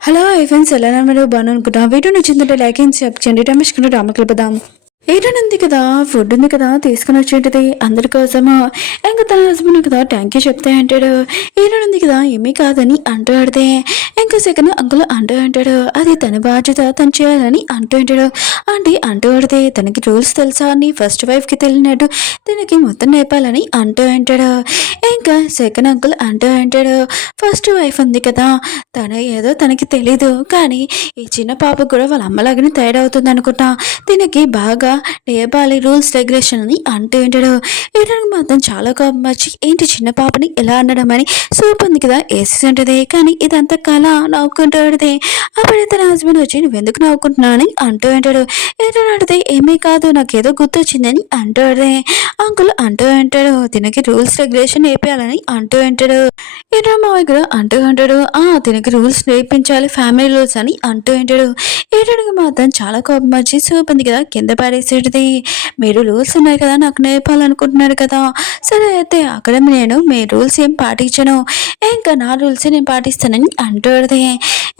Hello friends ఎలా మీరు బాగా అనుకుంటా వీడియో నచ్చిందంటే లైక్ అండ్ సబ్స్క్రైబ్ చేయండి రమేష్ కింద రామకల్పదాం ఏంటనుంది కదా ఫుడ్ ఉంది కదా తీసుకుని వచ్చేటిది అందరి కోసము ఇంకా తన హస్బెండ్ కదా థ్యాంక్ యూ చెప్తే అంటాడు ఏంటనుంది కదా ఏమీ కాదని అంటూ ఆడితే ఇంకా సెకండ్ అంకుల్ అంటూ అంటాడు అది తన బాధ్యత తను చేయాలని అంటూ అంటాడు అంటే అంటూ ఆడితే తనకి రూల్స్ తెలుసా అని ఫస్ట్ వైఫ్కి తెలియనట్టు తనకి మొత్తం నేర్పాలని అంటూ అంటాడు ఇంకా సెకండ్ అంకుల్ అంటూ అంటాడు ఫస్ట్ వైఫ్ ఉంది కదా తను ఏదో తనకి తెలీదు కానీ ఈ చిన్న పాపకు కూడా వాళ్ళ అమ్మలాగానే తయారవుతుంది అవుతుంది అనుకుంటా దీనికి బాగా నేపాలి రూల్స్ రెగ్యులేషన్ అని అంటూ ఉంటాడు వీళ్ళకి మాత్రం చాలా కోపం వచ్చి ఏంటి చిన్న పాపని ఎలా అనడం అని సూప్ ఉంది కదా వేసేసి ఉంటుంది కానీ ఇదంతా కళ నవ్వుకుంటూ ఉంటుంది అప్పుడే తన హస్బెండ్ వచ్చి నువ్వు ఎందుకు నవ్వుకుంటున్నా అని అంటూ ఉంటాడు ఏదో అడిగితే ఏమీ కాదు నాకేదో గుర్తొచ్చిందని అంటూ అంకుల్ అంటూ అంటాడు తినకి రూల్స్ రెగ్యులేషన్ వేపేయాలని అంటూ అంటాడు ఏదో మా దగ్గర అంటూ అంటాడు తినకి రూల్స్ నేర్పించాలి ఫ్యామిలీ రూల్స్ అని అంటూ అంటాడు ఏటాడికి మాత్రం చాలా కోపం వచ్చి సూప్ ఉంది కదా కింద పారేసేటిది మీరు రూల్స్ ఉన్నాయి కదా నాకు నేర్పాలనుకుంటున్నారు కదా సరే అయితే అక్కడ నేను మీ రూల్స్ ఏం పాటించను ఇంకా నా రూల్స్ నేను పాటిస్తానని అంటాడు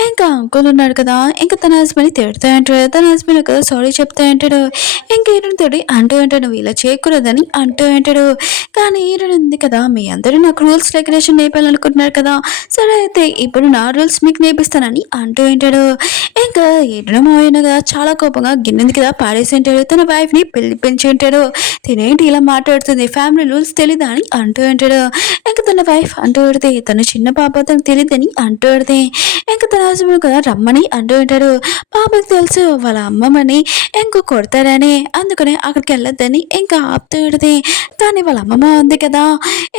ఇంకా అంకుల్ ఉన్నాడు కదా ఇంకా తన హస్బెండ్ తిడుతూ అంటాడు తన హస్బెండ్ కదా సారీ చెప్తా అంటాడు ఇంకా ఈయనతోటి అంటూ అంటాడు నువ్వు ఇలా చేయకూడదని అంటూ అంటాడు కానీ ఈయన ఉంది కదా మీ అందరూ నాకు రూల్స్ రెగ్యులేషన్ నేర్పాలనుకుంటున్నారు కదా సరే అయితే ఇప్పుడు నా రూల్స్ మీకు నేర్పిస్తానని అంటూ అంటాడు ఇంకా ఈయన మాయనగా చాలా కోపంగా గిన్నెంది కదా పాడేసి ఉంటాడు తన వైఫ్ని పెళ్లి పెంచి ఉంటాడు తినేంటి ఇలా మాట్లాడుతుంది ఫ్యామిలీ రూల్స్ తెలీదా అని అంటూ అంటాడు ఇంకా తన వైఫ్ అంటూ పెడితే తన చిన్న పాప తనకు తెలియదని అంటూ పెడితే ఇంకా తన హస్బెండ్ కదా రమ్మని అంటూ ఉంటాడు పాపకి తెలుసు వాళ్ళ అమ్మమ్మని ఇంకో కొడతారని అందుకనే అక్కడికి వెళ్ళొద్దని ఇంకా ఆపుతూ పెడితే కానీ వాళ్ళ అమ్మమ్మ ఉంది కదా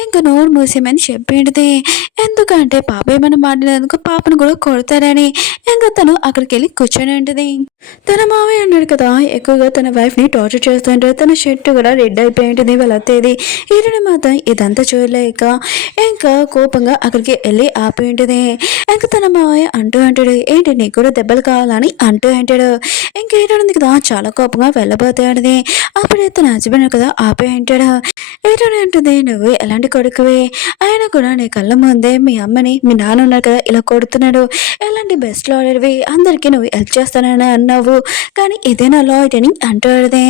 ఇంకా నోరు మూసేమని చెప్పేది ఎందుకంటే పాప ఏమైనా మాట్లాడేందుకు పాపను కూడా కొడతారని ఇంకా తను అక్కడికి వెళ్ళి కూర్చొని ఉంటుంది తన మావయ్య అన్నాడు కదా ఎక్కువగా తన వైఫ్ని టార్చర్ చేస్తుంటే తన షర్ట్ కూడా రెడ్ అయిపోయి ఉంటుంది వాళ్ళ అత్తేది ఈయన మాత్రం ఇదంతా చూడలేక ఇంకా కోపంగా అక్కడికి వెళ్ళి ఆపి ఉంటుంది ఇంకా తన మావయ్య అంటూ అంటాడు ఏంటి నీకు కూడా దెబ్బలు కావాలని అంటూ అంటాడు ఇంకా ఈయన కదా చాలా కోపంగా వెళ్ళబోతాడు అప్పుడే తన హస్బెండ్ కదా ఆపి అంటాడు ఏంటని అంటుంది నువ్వు ఎలాంటి కొడుకువే ఆయన కూడా నీ కళ్ళ ముందే మీ అమ్మని మీ నాన్న ఉన్నారు కదా ఇలా కొడుతున్నాడు ఎలాంటి బెస్ట్ లాయర్వి అందరికీ నువ్వు హెల్ప్ చేస్తానని అన్నావు కానీ ఇదే నా లాయర్ అని అంటాడే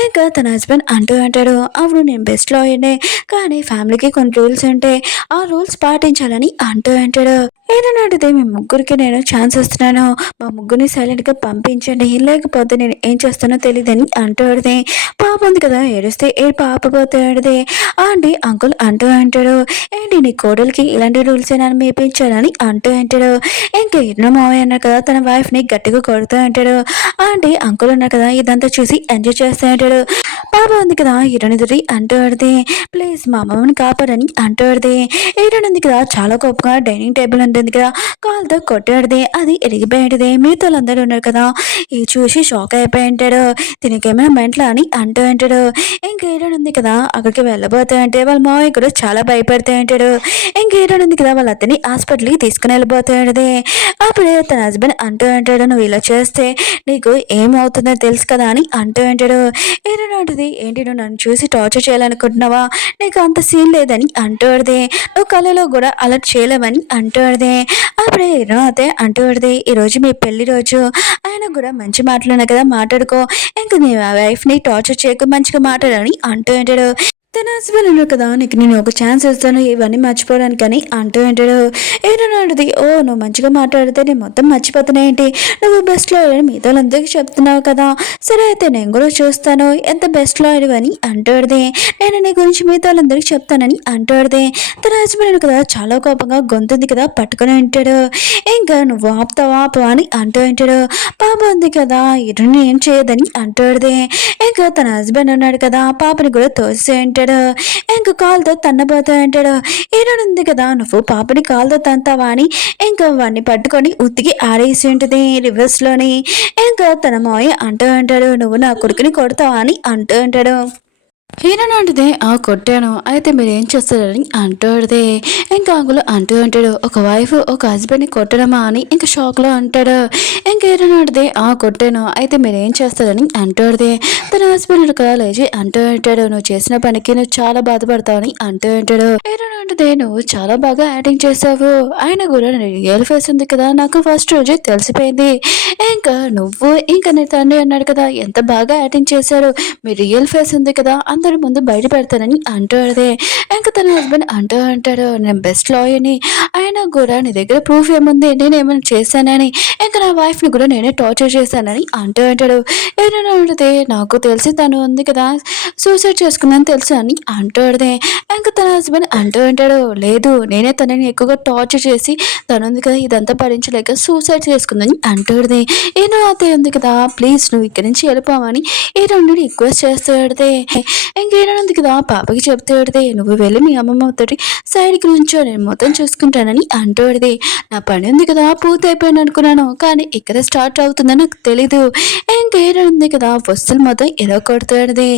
ఇంకా తన హస్బెండ్ అంటూ అంటాడు అవును నేను బెస్ట్ లాయర్నే కానీ ఫ్యామిలీకి కొన్ని రూల్స్ ఉంటాయి ఆ రూల్స్ పాటించాలని అంటూ అంటాడు ఏదైనా అడిగితే మీ ముగ్గురికి నేను ఛాన్స్ ఇస్తున్నాను మా ముగ్గురిని సైలెంట్గా పంపించండి లేకపోతే నేను ఏం చేస్తానో తెలియదని అంటూ అడితే పాప ఉంది కదా ఏడుస్తే ఏ పాప పోతే ఆడితే ఆంటీ అంకుల్ అంటూ అంటాడు ఏంటి నీ కోడలికి ఇలాంటి రూల్స్ ఏమైనా మేపించాలని అంటూ అంటాడు ఇంకా ఎన్నో మావయ్య అన్నారు కదా తన వైఫ్ని గట్టిగా కొడుతూ అంటాడు ఆంటీ అంకుల్ ఉన్నారు కదా ఇదంతా చూసి ఎంజాయ్ చేస్తూ అంటాడు పాప ఉంది కదా ఈరనిది అంటూ ఆడితే ప్లీజ్ మా అమ్మని కాపాడని అంటూ ఆడితే ఈరనుంది కదా చాలా గొప్పగా డైనింగ్ టేబుల్ ఉంటుంది కదా కాలుతో కొట్టాడితే అది ఎరిగిపోయాడితే మీతో అందరూ ఉన్నారు కదా ఇది చూసి షాక్ అయిపోయి ఉంటాడు దీనికేమైనా మెంట్లా అని అంటూ అంటాడు ఇంకేడనుంది కదా అక్కడికి వెళ్ళబోతా అంటే వాళ్ళ మావయ్య కూడా చాలా భయపడుతూ ఉంటాడు ఇంకేడనుంది కదా వాళ్ళ అతని హాస్పిటల్కి తీసుకుని వెళ్ళిపోతాడు అప్పుడే తన హస్బెండ్ అంటూ అంటాడు నువ్వు ఇలా చేస్తే నీకు ఏమవుతుందో తెలుసు కదా అని అంటూ అంటాడు ఏదైనాటిది ఏంటి నువ్వు నన్ను చూసి టార్చర్ చేయాలనుకుంటున్నావా నీకు అంత సీన్ లేదని అంటూడిదే నువ్వు కళలో కూడా అలర్ట్ చేయలేవని అంటూడిదే అప్పుడే అయితే అంటూడిదే ఈరోజు మీ పెళ్లి రోజు ఆయన కూడా మంచి మాటలున్నాయి కదా మాట్లాడుకో ఇంకా నీ వైఫ్ని టార్చర్ చేయకు మంచిగా మాట్లాడని అంటూ అంటాడు తన హస్బెండ్ అన్నాడు కదా నీకు నేను ఒక ఛాన్స్ ఇస్తాను ఇవన్నీ మర్చిపోవడానికి అని అంటూ అంటాడు ఏదన్నాడు ఓ నువ్వు మంచిగా మాట్లాడితే నేను మొత్తం మర్చిపోతున్నా ఏంటి నువ్వు బెస్ట్ లాయర్ మీతో అందరికీ చెప్తున్నావు కదా సరే అయితే నేను కూడా చూస్తాను ఎంత బెస్ట్ లాయర్ అని అంటాడుదే నేను నీ గురించి మీతో అందరికీ చెప్తానని అంటాడుదే తన హస్బెండ్ కదా చాలా కోపంగా గొంతుంది కదా పట్టుకుని ఉంటాడు ఇంకా నువ్వు ఆపుతావా ఆపు అని అంటూ ఉంటాడు పాప ఉంది కదా ఇటు ఏం చేయదని అంటాడుదే ఇంకా తన హస్బెండ్ అన్నాడు కదా పాపని కూడా తోసేయంటాడు ఇంకా కాలుతో తన్నబోతా అంటాడు ఏనుంది కదా నువ్వు పాపని కాలుతో తంతావా అని ఇంకా వాడిని పట్టుకొని ఉత్తికి ఆరేసి ఉంటుంది రివర్స్ లోని ఇంకా తన మాయ అంటూ అంటాడు నువ్వు నా కొడుకుని కొడతావా అని అంటూ అంటాడు హీరోయిన్ అంటది కొట్టాను అయితే మీరు ఏం చేస్తారని అంటాడుదే. ఇంకా అంగులు అంటాడు ఒక వైఫ్ ఒక హస్బెండ్ని కొట్టడమా అని ఇంకా షాక్లో అంటాడు. ఇంకా హీరోయిన్ అంటది కొట్టాను అయితే మీరు ఏం చేస్తారని అంటాడుదే. తన హస్బెండ్ కదా లేచి అంటాడు నువ్వు చేసిన పనికి నువ్వు చాలా బాధపడతావని అంటాడు. హీరోయిన్ అంటది నువ్వు చాలా బాగా యాక్టింగ్ చేసావు, ఆయన కూడా రియల్ ఫేస్ ఉంది కదా నాకు ఫస్ట్ రోజే తెలిసిపోయింది. ఇంకా నువ్వు ఇంకా నీ తండ్రి అన్నాడు కదా ఎంత బాగా యాక్టింగ్ చేశారు, మీ రియల్ ఫేస్ ఉంది కదా అందరి ముందు బయట పెడతానని అంటాడే. ఇంకా తన హస్బెండ్ అంటాడు నేను బెస్ట్ లాయర్ని, అయినా కూడా నీ దగ్గర ప్రూఫ్ ఏముంది నేను ఏమైనా చేశానని, ఇంకా నా వైఫ్ని కూడా నేనే టార్చర్ చేశానని అంటాడు. ఏదైనా ఉంటుంది నాకు తెలిసి తను ఉంది కదా సూసైడ్ చేసుకుందని తెలుసు అని అంటాడే. ఇంకా తన హస్బెండ్ అంటాడు లేదు నేనే తనని ఎక్కువగా టార్చర్ చేసి తను ఉంది కదా ఇదంతా భరించలేక సూసైడ్ చేసుకుందని అంటాడుదే. ఏదో అదే ఉంది కదా ప్లీజ్ నువ్వు ఇక్కడి నుంచి వెళ్ళిపోవని ఈ రెండు రిక్వెస్ట్ చేస్తాడుదే. ఇంకేనంది కదా పాపకి చెప్తాడుదే నువ్వు వెళ్ళి మీ అమ్మమ్మతోటి సైడ్కి నుంచో నేను మొత్తం చూసుకుంటానని అంటాడుదే. నా పని ఉంది కదా పూర్తి అయిపోయింది అనుకున్నాను కానీ ఇక్కడ స్టార్ట్ అవుతుందని నాకు తెలీదు. ఇంకేనుంది కదా వస్తువులు మొత్తం ఎలా కొడతాడుదే.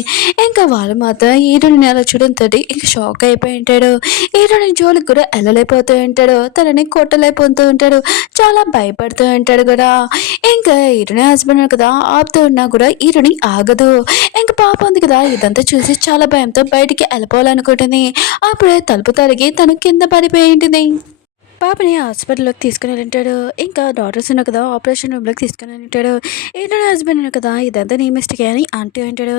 ఇంకా వాళ్ళు మాత్రం ఈరుని అలా చూడంతో ఇంక షాక్ అయిపోయి ఉంటాడు. ఈరుని జోలికి కూడా వెళ్ళలేకపోతూ ఉంటాడు, తనని కొట్టలేకపోతూ ఉంటాడు, చాలా భయపడుతూ ఉంటాడు కూడా. ఇంకా ఈరుని హస్బెండ్ కదా ఆపుతూ ఉన్నా కూడా ఈరుని ఆగదు. ఇంక పాప ఉంది కదా ఇదంతా చూసి చాలా భయంతో బయటికి వెళ్ళిపోవాలనుకుంటుంది. అప్పుడే తలుపు తరిగి తను కింద పడిపోయి ఉంటుంది. పాపని హాస్పిటల్లోకి తీసుకుని వెళ్ళింటాడు. ఇంకా డాక్టర్స్ ఉన్న కదా ఆపరేషన్ రూమ్లోకి తీసుకుని వెళ్ళింటాడు. ఏంటంటే హస్బెండ్ ఉన్న కదా ఇదంతా నీ మిస్టేక్ అని అంటాడు.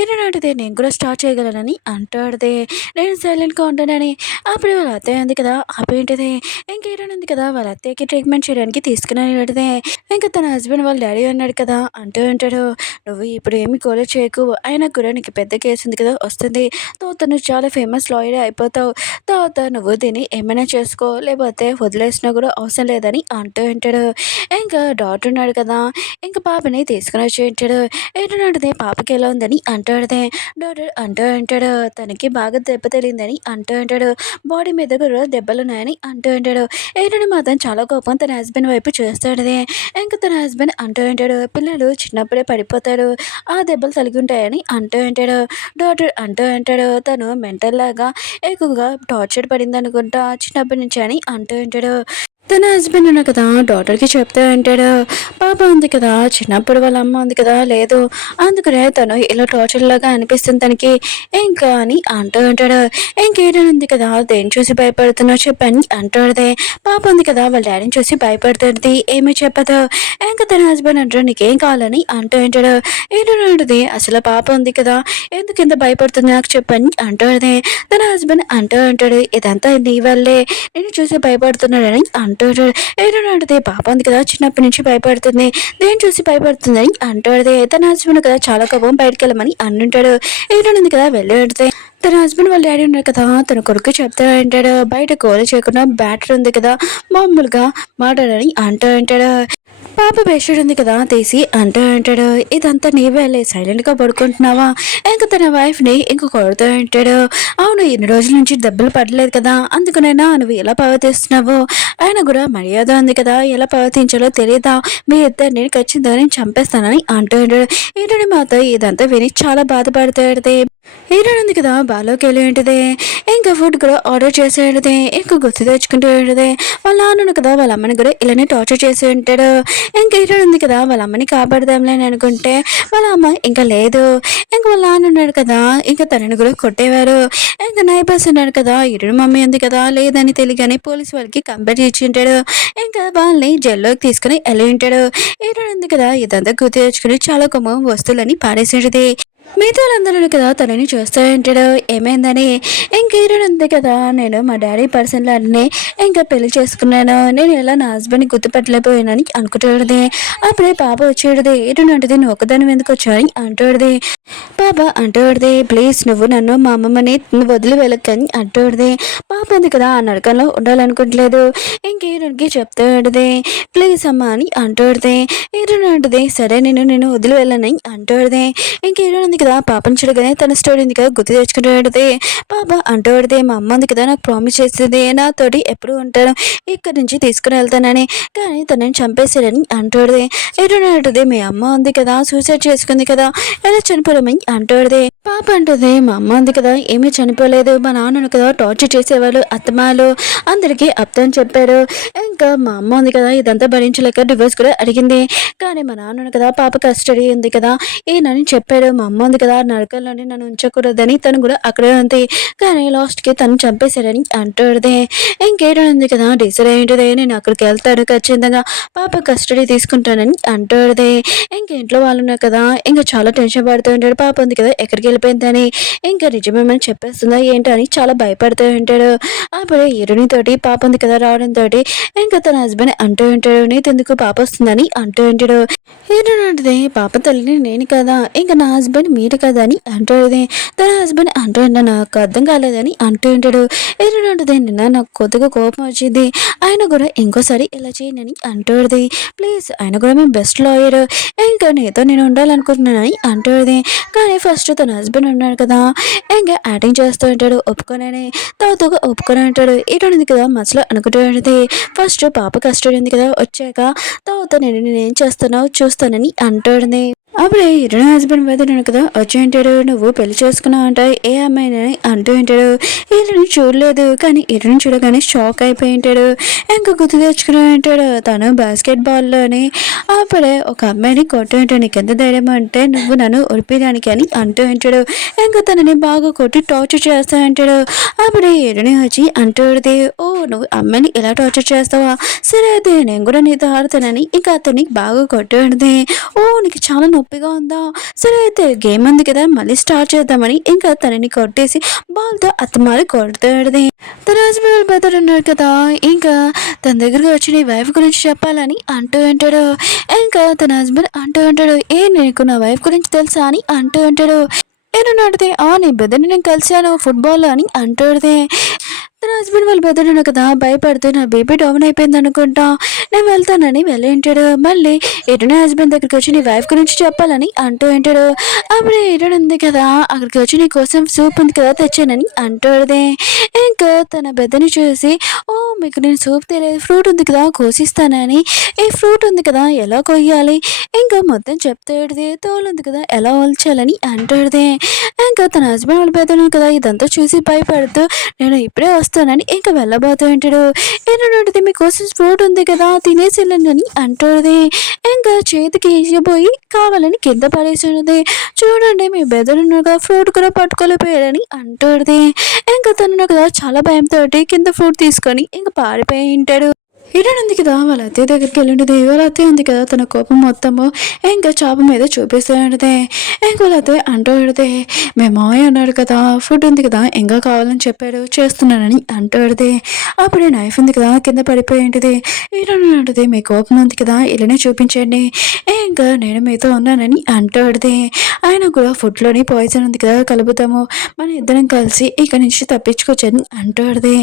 ఏంటంటే నేను కూడా స్టార్ట్ చేయగలనని అంటాడుదే. నేను సైలెంట్గా ఉంటానని. అప్పుడు వాళ్ళ అత్తయ్య ఉంది కదా ఆపేంటిది. ఇంకేంటుంది కదా వాళ్ళ అత్తయ్యకి ట్రీట్మెంట్ చేయడానికి తీసుకుని వెళ్ళిదే. ఇంకా తన హస్బెండ్ వాళ్ళ డాడీ అన్నాడు కదా అంటాడు నువ్వు ఇప్పుడు ఏమి గోల చేయకు, అయినా కూడా నీకు పెద్ద కేసు ఉంది కదా వస్తుంది, తను చాలా ఫేమస్ లాయర్ అయిపోతావు, తర్వాత నువ్వు దీన్ని ఏమైనా చేసుకో లేకపోతే వదిలేసినా కూడా అవసరం లేదని అంటాడు. ఇంకా డాక్టర్ ఉన్నాడు కదా ఇంకా పాపని తీసుకుని వచ్చి ఉంటాడు. ఏంటంటే పాపకి ఎలా ఉందని అంటాడుదే. డాక్టర్ అంటాడు తనకి బాగా దెబ్బ తెలిందని అంటాడు, బాడీ మీద కూడా దెబ్బలు ఉన్నాయని అంటాడు. ఏంటంటే మాత్రం చాలా కోపం తన హస్బెండ్ వైపు చూస్తాడుదే. ఇంకా తన హస్బెండ్ అంటాడు పిల్లలు చిన్నప్పుడే పడిపోతారు, ఆ దెబ్బలు తగిలి ఉంటాయని అంటాడు. డాక్టర్ అంటాడు తను మెంటల్ లాగా ఎక్కువగా టార్చర్ పడింది అనుకుంటా చిన్నప్పటి నుంచి అని అంటాడు. తన హస్బెండ్ ఉన్న కదా డాటర్కి చెప్తా అంటాడు పాప ఉంది కదా చిన్నప్పుడు వాళ్ళ అమ్మ ఉంది కదా లేదు అందుకనే తను ఇలా టార్చర్ లాగా అనిపిస్తుంది తనకి ఇంకా అని అంటాడు. ఇంకేదైనా ఉంది కదా దేని చూసి భయపడుతున్నా చెప్పని అంటాడుదే. పాప ఉంది కదా వాళ్ళ డాడీని చూసి భయపడుతుంది ఏమీ చెప్పదు. ఇంకా తన హస్బెండ్ అంటాడు నీకేం కావాలని అంటాడు. ఏంటంటే అసలు పాప ఉంది కదా ఎందుకు ఇంత భయపడుతుంది నాకు చెప్పని అంటాడుదే. తన హస్బెండ్ అంటాడు ఇదంతా నీ వల్లే నేను చూసి భయపడుతున్నాడని అంటాడు. ఏంటంటే పాప ఉంది కదా చిన్నప్పటి నుంచి భయపడుతుంది, దేని చూసి భయపడుతుందని అంటాడు. తన హస్బెండ్ కదా చాలా కోపం బయటకు వెళ్ళమని అంటాడు. ఏంటంటుంది కదా వెళ్ళి తన హస్బెండ్ వాళ్ళ డాడీ ఉన్నారు కదా తన కొడుకు చెప్తా అంటాడు బయట గోల చేయకుండా బ్యాటరీ ఉంది కదా మామూలుగా మాట్లాడని అంటాడు. పాప బెడ్షీట్ ఉంది కదా తీసి అంటాడు ఇదంతా నీవేలే సైలెంట్గా పడుకుంటున్నావా. ఇంకా తన వైఫ్ని ఇంక కొడుతూ అంటాడు అవును ఎన్ని రోజుల నుంచి దెబ్బలు పడలేదు కదా అందుకనైనా నువ్వు ఎలా ప్రవర్తిస్తున్నావు, ఆయన కూడా మర్యాద ఉంది కదా ఎలా ప్రవర్తించాలో తెలియదా, మీ ఇద్దరిని ఖచ్చితంగా చంపేస్తానని అంటాడు. ఏంటంటే మాత ఇదంతా విని చాలా బాధపడతాడు. హీరోయిన్ ఉంది కదా బాలోకి వెళ్ళి ఏంటిదే ఇంకా ఫుడ్ కూడా ఆర్డర్ చేసేది ఇంకా గుర్తు తెచ్చుకుంటూ ఏంటిదే. వాళ్ళ నాన్న కదా వాళ్ళ అమ్మని కూడా ఇలానే టార్చర్ చేసి ఉంటాడు. ఇంకా హీరోయిన్ ఉంది కదా వాళ్ళ అమ్మని కాపాడదాంలే అని అనుకుంటే వాళ్ళ అమ్మ ఇంకా లేదు. ఇంకా వాళ్ళ నాన్న ఉన్నాడు కదా ఇంకా తనని కూడా కొట్టేవారు. ఇంకా నైబర్స్ ఉన్నాడు కదా హీరోయిన్ మమ్మీ ఉంది కదా లేదని తెలియగానే పోలీస్ వాళ్ళకి కంప్లైంట్ ఇచ్చి ఉంటాడు. ఇంకా వాళ్ళని జైల్లోకి తీసుకుని వెళ్ళి ఉంటాడు. హీరోయిన్ ఉంది కదా ఇదంతా గుర్తు తెచ్చుకుని చాలా కొమ్మ వస్తువులని పాడేసేది. మిగతా వాళ్ళందరూ కదా తనని చూస్తూ ఉంటాడు ఏమైందని. ఇంకేరోడు ఉంది కదా నేను మా డాడీ పర్సన్లో అన్నీ ఇంకా పెళ్లి చేసుకున్నాను, నేను ఎలా నా హస్బెండ్ని గుర్తుపట్టలేకపోయానని అనుకుంటాడుది. అప్పుడే పాప వచ్చేది ఏంటంటే నువ్వు ఒకదాని ఎందుకు వచ్చాని అంటాడుది. పాప అంటాడుది ప్లీజ్ నువ్వు నన్ను మా అమ్మమ్మని వదిలి వెళ్ళకని అంటాడుది. పాప ఉంది కదా ఆ నరకంలో ఉండాలనుకోవట్లేదు. ఇంకేరోడికి చెప్తాడుది ప్లీజ్ అమ్మ అని అంటాడుది. ఏరోడు సరే నేను వదిలి వెళ్ళని అంటాడుది. ఇంకేరోడు ఉంది కదా పాపను చూడగానే తన స్టోరీ ఉంది కదా గుర్తు తెచ్చుకుంటాడుది. పాప అంటాడుది మా అమ్మ ఉంది కదా నాకు ప్రామిస్ చేస్తుంది నాతోటి ఎప్పుడు ఉంటాను ఇక్కడి నుంచి తీసుకుని వెళ్తానని, కానీ తనని చంపేశాడని అంటాడుది. ఏరోడు మీ అమ్మ ఉంది కదా సూసైడ్ చేసుకుంది కదా ఎలా చనిపోవడమని అంటాడుది. పాప అంటది, మా అమ్మ ఉంది కదా ఏమీ చనిపోలేదు, మా నాన్నను కదా టార్చర్ చేసేవాళ్ళు అత్తమాలు అందరికీ అబద్ధం చెప్పారు. ఇంకా మా అమ్మ ఉంది కదా ఇదంతా భరించలేక డివోర్స్ కూడా అడిగింది. కానీ మా నాన్నను కదా పాప కస్టడీ ఉంది కదా ఈయనని చెప్పాడు. మా అమ్మ ఉంది కదా నరకంలోనే నన్ను ఉంచకూడదని తను కూడా అక్కడే ఉంది. కానీ లాస్ట్కి తను చంపేశాడని అంటాడుదే. ఇంకేటో ఉంది కదా డిసైడ్ అయ్యింటిదే, నేను అక్కడికి వెళ్తాను ఖచ్చితంగా పాప కస్టడీ తీసుకుంటానని అంటాడుదే. ఇంక ఇంట్లో వాళ్ళు ఉన్నారు కదా ఇంకా చాలా టెన్షన్ పడుతూ ఉంటాడు. పాప ఉంది కదా ఎక్కడికి వెళ్ళిపోయిందని, ఇంకా నిజమేమని చెప్పేస్తుందా ఏంటో అని చాలా భయపడుతూ ఉంటాడు. అప్పుడే హీరోయిన్ పాప ఉంది కదా రావడంతో ఇంకా తన హస్బెండ్ అంటూ ఉంటాడు, నీతెందుకు పాప వస్తుందని అంటూ ఉంటాడు. హీరోయిన్ అంటది, పాప తల్లిని నేను కదా ఇంకా నా హస్బెండ్ మీరు కదా అని అంటాడు. తన హస్బెండ్ అంటూ నాకు అర్థం కాలేదని అంటూ ఉంటాడు. హీరోయిన్ అంటది, నిన్న నాకు కొద్దిగా కోపం వచ్చింది, ఆయన కూడా ఇంకోసారి ఇలా చేయనని అంటాడు. ప్లీజ్ ఆయన కూడా మేము బెస్ట్ లాయర్, ఇంకా నీతో నేను ఉండాలనుకుంటున్నానని అంటాడు. కానీ ఫస్ట్ తన హస్బెండ్ ఉన్నాడు కదా ఇంకా యాక్టింగ్ చేస్తూ ఉంటాడు, ఒప్పుకోనని తాగుతూగా ఒప్పుకొని ఉంటాడు. ఇటువంటి కదా మసలు అనుకుంటూ ఉంటుంది. ఫస్ట్ పాప కస్టడీ ఉంది కదా వచ్చాక తాగుతా నేనేం చేస్తున్నావు చూస్తానని అంటాడు. అప్పుడే ఇరుణ హస్బెండ్ వెళ్తున్నాడు కదా వచ్చి అంటాడు, నువ్వు పెళ్లి చేసుకున్నావు అంట ఏ అమ్మాయిని అంటూ ఉంటాడు. ఇరుని చూడలేదు కానీ ఇరుని చూడగానే షాక్ అయిపోయి ఉంటాడు. ఇంకా గుర్తు తెచ్చుకుని ఉంటాడు తను బాస్కెట్ బాల్లోని అప్పుడే ఒక అమ్మాయిని కొట్టు ఉంటాడు, నీకు ఎంత ధైర్యం అంటే నువ్వు నన్ను ఉడిపేయడానికి అని అంటూ ఉంటాడు. ఇంకా తనని బాగా కొట్టి టార్చర్ చేస్తా అంటాడు. అప్పుడే ఇరుని వచ్చి అంటాడుది, ఓ నువ్వు అమ్మాయిని ఎలా టార్చర్ చేస్తావా, సరే అయితే నేను కూడా నీతో ఆడుతానని ఇంకా అతన్ని బాగా కొట్టాడుది. ఓ నీకు చాలా నొప్పిగా ఉందా, సరే అయితే గేమ్ ఉంది కదా మళ్ళీ స్టార్ట్ చేద్దామని ఇంకా తనని కొట్టేసి బాల్తో అత్తమారి కొడతాడుది. తన హస్బెండ్ బెదర్ ఉన్నాడు కదా ఇంకా తన దగ్గరికి వచ్చి నీ వైఫ్ గురించి చెప్పాలని అంటూ ఉంటాడు. ఇంకా తన హస్బెండ్ అంటూ ఉంటాడు, ఏ నీకు నా వైఫ్ గురించి తెలుసా అని అంటూ ఉంటాడు. ఏమన్నా అడితే నీ బెదర్ని నేను కలిశాను ఫుట్బాల్ అని అంటాడుదే. తన హస్బెండ్ వాళ్ళ బెదర్ కదా భయపడుతూ నా బీపీ డౌన్ అయిపోయింది అనుకుంటా నేను వెళ్తానని వెళ్ళింటాడు. మళ్ళీ ఎటునే హస్బెండ్ దగ్గరికి వచ్చి నీ వైఫ్ గురించి చెప్పాలని అంటూ ఉంటాడు. అప్పుడు ఎటుడు ఉంది కదా అక్కడికి వచ్చి నీ కోసం సూప్ ఉంది కదా తెచ్చానని అంటాడుదే. ఇంకా తన బెదర్ని చూసి, ఓ మీకు నేను సూప్ తెలియదు, ఫ్రూట్ ఉంది కదా కోసిస్తానని, ఈ ఫ్రూట్ ఉంది కదా ఎలా కొయ్యాలి ఇంకా మొత్తం చెప్తాడుదే, తోలు ఉంది కదా ఎలా ఒల్చాలని అంటాడుదే. ఇంకా తన హస్బెండ్ వాళ్ళ బెదర్ కదా ఇదంతా చూసి భయపడుతూ నేను ఇప్పుడే వస్తానని ఇంకా వెళ్ళబోతూ ఉంటాడు. ఏంటంటే మీకోసం ఫ్రూట్ ఉంది కదా తినేసేళ్ళని అంటాడుది. ఇంకా చేతికి వేసిపోయి కావాలని కింద పడేసినది. చూడండి మీ బెదరుగా ఫ్రూట్ కూడా పట్టుకోలేకపోయారని అంటాడుది. ఇంకా తను కదా చాలా భయంతో కింద ఫ్రూట్ తీసుకొని ఇంకా పారిపోయి ఉంటాడు. హీరోయిన్ ఉంది కదా వాళ్ళ అత్తయ్య దగ్గరికి వెళ్ళింటుంది. వాళ్ళ అత్తయ్య ఉంది కదా తన కోపం మొత్తము ఇంకా చాప మీద చూపిస్తూ ఉంటుంది. ఇంకా వాళ్ళ అత్తయ్య అంటూ ఉంటుంది, మేము మావయ్య అన్నాడు కదా ఫుడ్ ఉంది కదా ఇంకా కావాలని చెప్పాడు చేస్తున్నానని అంటాడుది. అప్పుడే నైఫ్ ఉంది కదా కింద పడిపోయి ఉంటుంది. హీరోయిన్ ఉంటుంది, మీ కోపం ఉంది కదా ఇలానే చూపించండి ఇంకా నేను మీతో ఉన్నానని అంటాడుది. ఆయన కూడా ఫుడ్లోని పాయిజన్ ఉంది కదా కలుపుతాము మన ఇద్దరం కలిసి ఇక్కడి నుంచి తప్పించుకోవచ్చని అంటాడుది.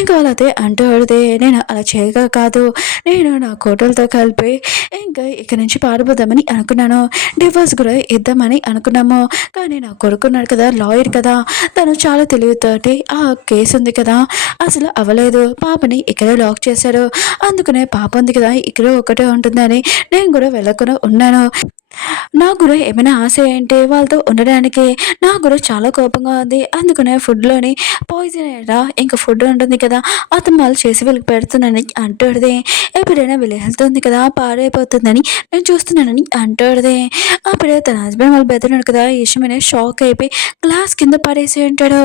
ఇంకా వాళ్ళ అత్తయ్య అంటాడుది, నేను అలా చేయగా కాదు నేను నా కోటలతో కలిపి ఇంకా ఇక్కడి నుంచి పారిపోదామని అనుకున్నాను, డివోర్స్ కూడా ఇద్దామని అనుకున్నాము. కానీ నా కొడుకున్నాడు కదా లాయర్ కదా తను చాలా తెలివితోటి ఆ కేసు ఉంది కదా అసలు అవ్వలేదు, పాపని ఇక్కడే లాక్ చేశారు, అందుకనే పాప ఉంది కదా ఇక్కడ ఒకటే ఉంటుందని నేను కూడా వెళ్ళకుండా ఉన్నాను. నాకు కూడా ఏమైనా ఆశ ఏంటి వాళ్ళతో ఉండడానికి, నాకు కూడా చాలా కోపంగా ఉంది, అందుకనే ఫుడ్లోని పాయిజన్ అయినా ఇంకా ఫుడ్ ఉంటుంది కదా అతను చేసి వీళ్ళకి పెడుతున్నానని అంటాడుది. ఎప్పుడైనా వీళ్ళు హెల్త్ ఉంది కదా పాడైపోతుందని నేను చూస్తున్నానని అంటాడుది. అప్పుడే తన హస్బెండ్ వాళ్ళు బెదరున్నాడు కదా ఈ విషయమైన షాక్ అయిపోయి గ్లాస్ కింద పడేసి ఉంటాడు.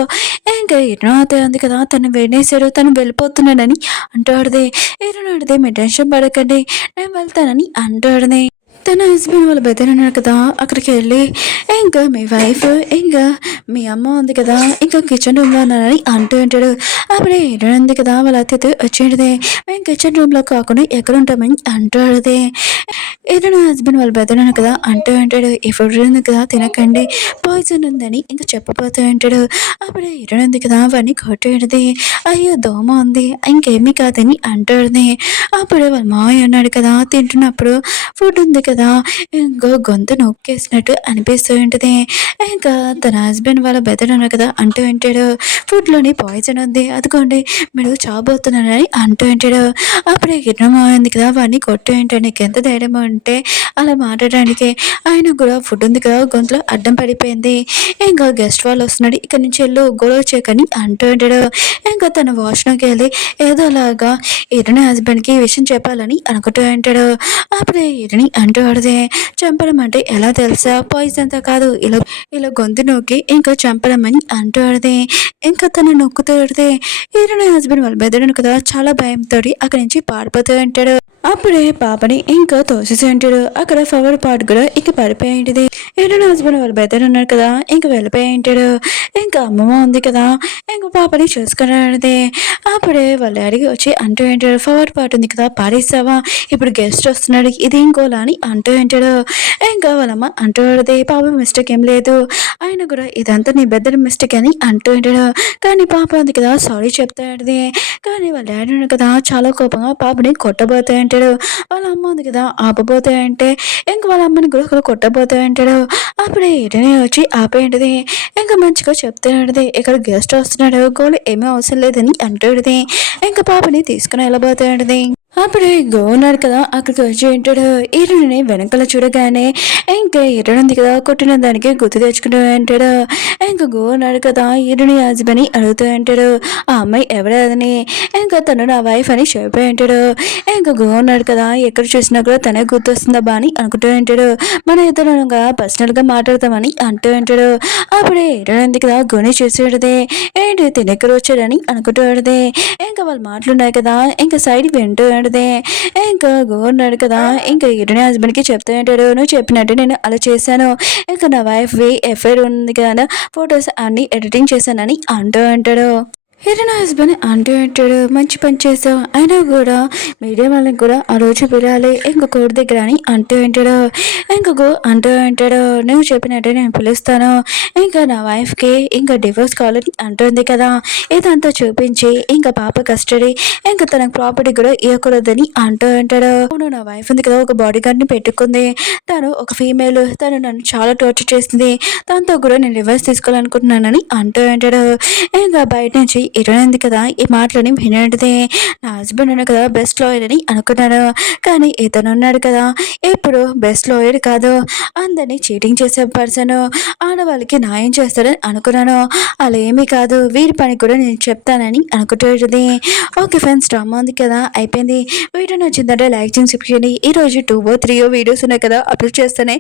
ఇంకా ఎన్నో ఉంది కదా తను వినేసాడు తను వెళ్ళిపోతున్నాడని అంటాడుది. ఏమన్నాడుది మీ టెన్షన్ పడకండి నేను వెళ్తానని అంటాడుది. తన హస్బెండ్ వాళ్ళ బెదర్ అన్నాడు కదా అక్కడికి వెళ్ళి ఇంకా మీ వైఫ్ ఇంకా మీ అమ్మ ఉంది కదా ఇంకా కిచెన్ రూమ్లో ఉన్నారని అంటూ ఉంటాడు. అప్పుడే ఉంది కదా వాళ్ళ అతిథి వచ్చేటిదే, మేము కిచెన్ రూమ్లో కాకుండా ఎక్కడ ఉంటామని అంటాడుదే. ఏదైనా హస్బెండ్ వాళ్ళ బెదర్ అన్నాడు కదా అంటూ ఉంటాడు, ఈ ఫుడ్ ఉంది కదా తినకండి పాయిజన్ ఉందని ఇంకా చెప్పబోతూ ఉంటాడు. అప్పుడే ఉంది కదా అవన్నీ కొట్టేది, అయ్యో దోమ ఉంది ఇంకేమీ కాదని అంటాడుది. అప్పుడే వాళ్ళ మావయ్య అన్నాడు కదా తింటున్నప్పుడు ఫుడ్ ఉంది కదా ఇంకా గొంతు నొక్కేసినట్టు అనిపిస్తూ ఉంటుంది. ఇంకా తన హస్బెండ్ వాళ్ళ బెదర్ ఉన్నారు కదా అంటూ ఉంటాడు, ఫుడ్లోని పాయిజన్ ఉంది అదిగోండి మీరు చాబోతున్నానని అంటూ ఉంటాడు. అప్పుడే గిన్నె మావింది కదా వాడిని కొట్టు ఉంటాడు, నీకు ఎంత ధైర్యం అంటే అలా మాట్లాడడానికి ఆయన కూడా ఫుడ్ ఉంది కదా గొంతులో అడ్డం పడిపోయింది. ఇంకా గెస్ట్ వాళ్ళు వస్తున్నాడు, ఇక్కడ నుంచి వెళ్ళు గొడవ చేయకని అంటూ ఉంటాడు. ఇంకా తన వాష్‌రూమ్‌కి వెళ్ళి ఏదోలాగా ఇతని హస్బెండ్‌కి ఈ విషయం చెప్పాలని అనుకుంటూ ఉంటాడు. అప్పుడే ఇతని అంటూ అడిగితే చంపడం అంటే ఎలా తెలుసా? పాయిజన్‌తో కాదు ఇలా ఇలా గొంతు నొక్కి ఇంకా చంపడమని అంటూ అడిగితే ఇంకా తను నొక్కుతూ అడిగితే ఇతని హస్బెండ్ వాళ్ళ బెదరును కదా చాలా భయంతోటి అక్కడి నుంచి పారిపోతూ ఉంటాడు. అప్పుడే పాపని ఇంకా తోసేసి ఉంటాడు. అక్కడ ఫ్లవర్ పాట్ కూడా ఇక పడిపోయి ఉంటుంది. ఈడన హస్బెండ్ వాళ్ళ బెదర్ ఉన్నారు కదా ఇంక వెళ్ళిపోయి ఉంటాడు. ఇంకా అమ్మమ్మ ఉంది కదా ఇంక పాపని చూసుకున్నాడది. అప్పుడే వాళ్ళ డాడీకి వచ్చి అంటూ ఉంటాడు, ఫ్లవర్ పాట్ ఉంది కదా పాడేసావా, ఇప్పుడు గెస్ట్ వస్తున్నాడు ఇదేం గోలా అని అంటూ ఉంటాడు. ఇంకా వాళ్ళమ్మ అంటూ ఉంటుంది, పాప మిస్టేక్ ఏం లేదు, ఆయన కూడా ఇదంతా నీ బెదర్ మిస్టేక్ అని అంటూ ఉంటాడు. కానీ పాప ఉంది కదా సారీ చెప్తాడు. కానీ వాళ్ళ డాడీ ఉన్నాడు కదా చాలా కోపంగా పాపని కొట్టబోతూ ఉంటాడు. వాళ్ళ అమ్మ ఉంది కదా ఆపబోతూ అంటే ఇంక వాళ్ళ అమ్మని కూడా ఒకరు కొట్టబోతూ ఉంటాడు. అప్పుడే ఇటనే వచ్చి ఆపేంటిది. ఇంకా మంచిగా చెప్తున్నాడు, ఇక్కడ గెస్ట్ వస్తున్నాడు గోలు ఏమీ అవసరం లేదని అంటాడుది. ఇంకా పాపని తీసుకుని వెళ్ళబోతాడుది. అప్పుడే గో ఉన్నాడు కదా అక్కడికి వచ్చి ఉంటాడు. ఈరుని వెనకాల చూడగానే ఇంకా ఈరుడు ఉంది కదా కొట్టిన దానికి గుర్తు తెచ్చుకుంటూ ఉంటాడు. ఇంకా గో ఉన్నాడు కదా ఈరుని హస్బెండ్ అడుగుతూ ఉంటాడు, ఆ అమ్మాయి ఎవరదని. ఇంకా తను నా వైఫ్ అని చెప్పి ఉంటాడు. ఇంకా గో ఉన్నాడు కదా ఎక్కడ చూసినా కూడా తనే గుర్తొస్తుందా బా అని అనుకుంటూ ఉంటాడు. మన ఇద్దరుగా పర్సనల్గా మాట్లాడతామని అంటూ ఉంటాడు. అప్పుడే ఈరుడు ఉంది కదా గోని చూసి ఉంటుంది, ఏంటి తినెక్కడ వచ్చాడని అనుకుంటూ ఉంటుంది. ఇంకా వాళ్ళు మాట్లాడినాయి కదా ఇంకా సైడ్ వింటూ ఉంటుంది. ఇంకా గో ఉన్నాడు కదా ఇంకా ఈరుని హస్బెండ్కి చెప్తూ ఉంటాడు, నువ్వు చెప్పినట్టు నేను అలా చేశాను, ఇంకా నా వైఫ్వి ఎఫ్ఐఆర్ ఉంది కదా ఫొటోస్ అన్ని ఎడిటింగ్ చేశానని అంటూ అంటాడు. హీరోయిన్ హస్బెండ్ అంటూ అంటాడు, మంచి పని చేసావు, అయినా కూడా మీడియా వాళ్ళని కూడా ఆ రోజు పిలాలి ఇంకో కోడి దగ్గర అని అంటూ అంటాడు. ఇంకొక అంటూ అంటాడు, నువ్వు చెప్పినట్టే నేను పిలుస్తాను, ఇంకా నా వైఫ్కి ఇంకా డివోర్స్ కావాలని అంటుంది కదా ఇదంతా చూపించి ఇంకా పాప కస్టడీ ఇంకా తనకు ప్రాపర్టీ కూడా ఇవ్వకూడదని అంటూ అంటాడు. అవును నా వైఫ్ ఉంది కదా ఒక బాడీ గార్డ్ని పెట్టుకుంది, తను ఒక ఫీమేల్, తను నన్ను చాలా టార్చర్ చేసింది, దాంతో కూడా నేను డివోర్స్ తీసుకోవాలనుకుంటున్నానని అంటూ అంటాడు. ఇంకా బయట నుంచి ఇరవైంది కదా ఈ మాటలని వినేటిదే. నా హస్బెండ్ ఉన్నాడు కదా బెస్ట్ లాయర్ అని అనుకున్నాను, కానీ ఇతను ఉన్నాడు కదా ఇప్పుడు బెస్ట్ లాయర్ కాదు, అందరినీ చీటింగ్ చేసే పర్సన్, ఆడవాళ్ళకి న్యాయం చేస్తాడని అనుకున్నాను, అలా ఏమీ కాదు, వీరి పని కూడా నేను చెప్తానని అనుకుంటుంది. ఓకే ఫ్రెండ్స్, డ్రామా ఉంది కదా అయిపోయింది. వీడియో నచ్చిందంటే లైక్ చేసి చెప్పండి. ఈరోజు 2 or 3 వీడియోస్ ఉన్నాయి కదా అప్లోడ్ చేస్తానే